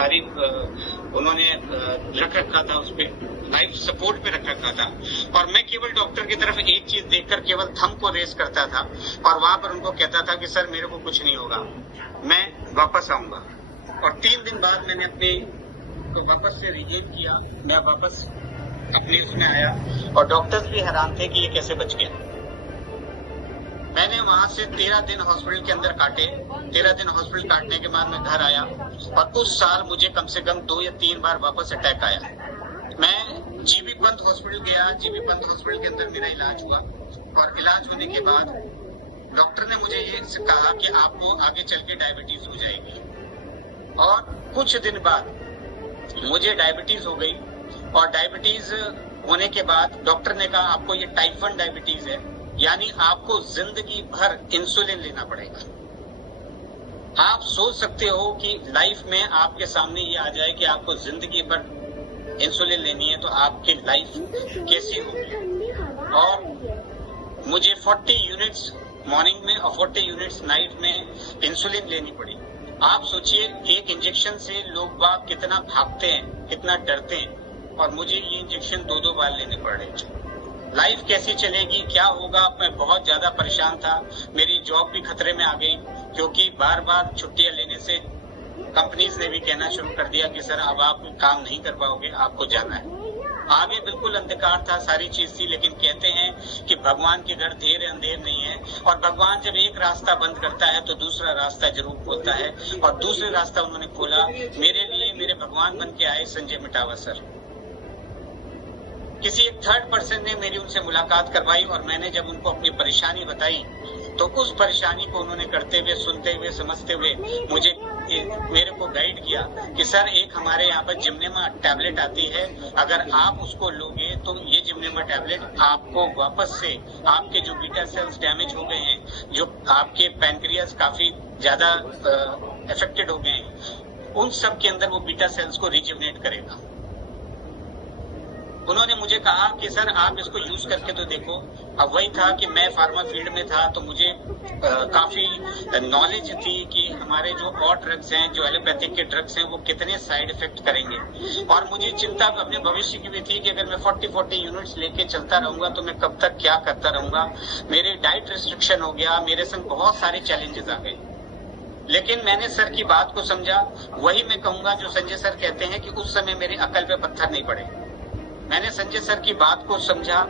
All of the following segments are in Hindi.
सारी उन्होंने रख रखा था, उस पर लाइफ सपोर्ट पे रख रखा था। और मैं केवल डॉक्टर की तरफ एक चीज देखकर केवल थंब को रेस करता था और वहां पर उनको कहता था कि सर मेरे को कुछ नहीं होगा, मैं वापस आऊंगा। और 3 दिन बाद मैंने अपने को वापस से रिगेन किया, मैं वापस अपने उसमें आया और डॉक्टर्स भी हैरान थे कि ये कैसे बच गया। मैंने वहां से 13 दिन हॉस्पिटल के अंदर काटे। 13 दिन हॉस्पिटल काटने के बाद मैं घर आया और उस साल मुझे कम से कम 2 या 3 बार वापस अटैक आया। मैं जीबी पंत हॉस्पिटल गया, जीबी पंत हॉस्पिटल के अंदर मेरा इलाज हुआ और इलाज होने के बाद डॉक्टर ने मुझे ये कहा कि आपको आगे चल के डायबिटीज हो जाएगी। और कुछ दिन बाद मुझे डायबिटीज हो गई और डायबिटीज होने के बाद डॉक्टर ने कहा आपको ये टाइप 1 डायबिटीज है, यानी आपको जिंदगी भर इंसुलिन लेना पड़ेगा। आप सोच सकते हो कि लाइफ में आपके सामने ये आ जाए कि आपको जिंदगी भर इंसुलिन लेनी है तो आपकी लाइफ कैसी होगी। और मुझे 40 यूनिट्स मॉर्निंग में और 40 यूनिट्स नाइट में इंसुलिन लेनी पड़ी। आप सोचिए एक इंजेक्शन से लोग बाग कितना भागते हैं, कितना डरते हैं, और मुझे ये इंजेक्शन 2-2 बार लेने पड़ रहे। लाइफ कैसी चलेगी, क्या होगा, मैं बहुत ज्यादा परेशान था। मेरी जॉब भी खतरे में आ गई क्योंकि बार बार छुट्टियां लेने से कंपनीज ने भी कहना शुरू कर दिया कि सर अब आप काम नहीं कर पाओगे, आपको जाना है। आगे बिल्कुल अंधकार था, सारी चीज थी, लेकिन कहते हैं कि भगवान के घर ढेर अंधेर नहीं है और भगवान जब एक रास्ता बंद करता है तो दूसरा रास्ता जरूर खोलता है। और दूसरा रास्ता उन्होंने खोला मेरे लिए। मेरे भगवान बन के आए संजय मिटावा सर। किसी एक थर्ड पर्सन ने मेरी उनसे मुलाकात करवाई और मैंने जब उनको अपनी परेशानी बताई तो उस परेशानी को उन्होंने करते हुए, सुनते हुए, समझते हुए मेरे को गाइड किया कि सर एक हमारे यहाँ पर जिम्नेमा टैबलेट आती है, अगर आप उसको लोगे तो ये जिम्नेमा टैबलेट आपको वापस से आपके जो बीटा सेल्स डैमेज हो गए हैं, जो आपके पैनक्रियाज काफी ज्यादा अफेक्टेड हो गए हैं, उन सब के अंदर वो बीटा सेल्स को रिजुवनेट करेगा। उन्होंने मुझे कहा कि सर आप इसको यूज करके तो देखो। अब वही था कि मैं फार्मा फील्ड में था तो मुझे काफी नॉलेज थी कि हमारे जो और ड्रग्स हैं, जो एलोपैथिक के ड्रग्स हैं, वो कितने साइड इफेक्ट करेंगे। और मुझे चिंता अपने भविष्य की भी थी कि अगर मैं 40 यूनिट्स लेके चलता रहूंगा तो मैं कब तक क्या करता रहूंगा। मेरे डाइट रिस्ट्रिक्शन हो गया, मेरे संग बहुत सारे चैलेंजेस आ गए। लेकिन मैंने सर की बात को समझा। वही मैं कहूंगा जो संजय सर कहते हैं कि उस समय मेरे अकल पे पत्थर नहीं पड़े। मैंने संजय सर की बात को समझा,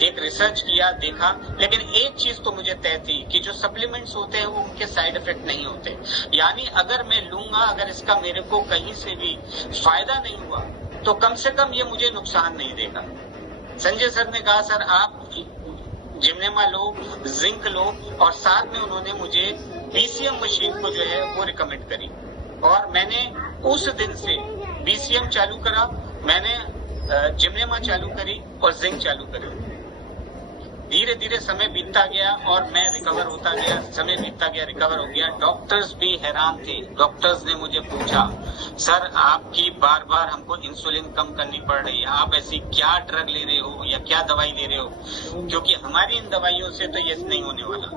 एक रिसर्च किया, देखा, लेकिन एक चीज तो मुझे तय थी कि जो सप्लीमेंट्स होते हैं वो उनके साइड इफेक्ट नहीं होते। यानी अगर मैं लूंगा, अगर इसका मेरे को कहीं से भी फायदा नहीं हुआ तो कम से कम ये मुझे नुकसान नहीं देगा। संजय सर ने कहा सर आप जिम्नेमा लो, जिंक लो, और साथ में उन्होंने मुझे बीसीएम मशीन को जो है वो रिकमेंड करी। और मैंने उस दिन से बीसीएम चालू करा, मैंने जिम्नेमा चालू करी और जिंक चालू करी। धीरे धीरे समय बीतता गया और मैं रिकवर होता गया, समय बीतता गया, रिकवर हो गया। डॉक्टर्स भी हैरान थे। डॉक्टर्स ने मुझे पूछा सर आपकी बार बार हमको इंसुलिन कम करनी पड़ रही है, आप ऐसी क्या ड्रग ले रहे हो या क्या दवाई ले रहे हो, क्योंकि हमारी इन दवाइयों से तो ये नहीं होने वाला।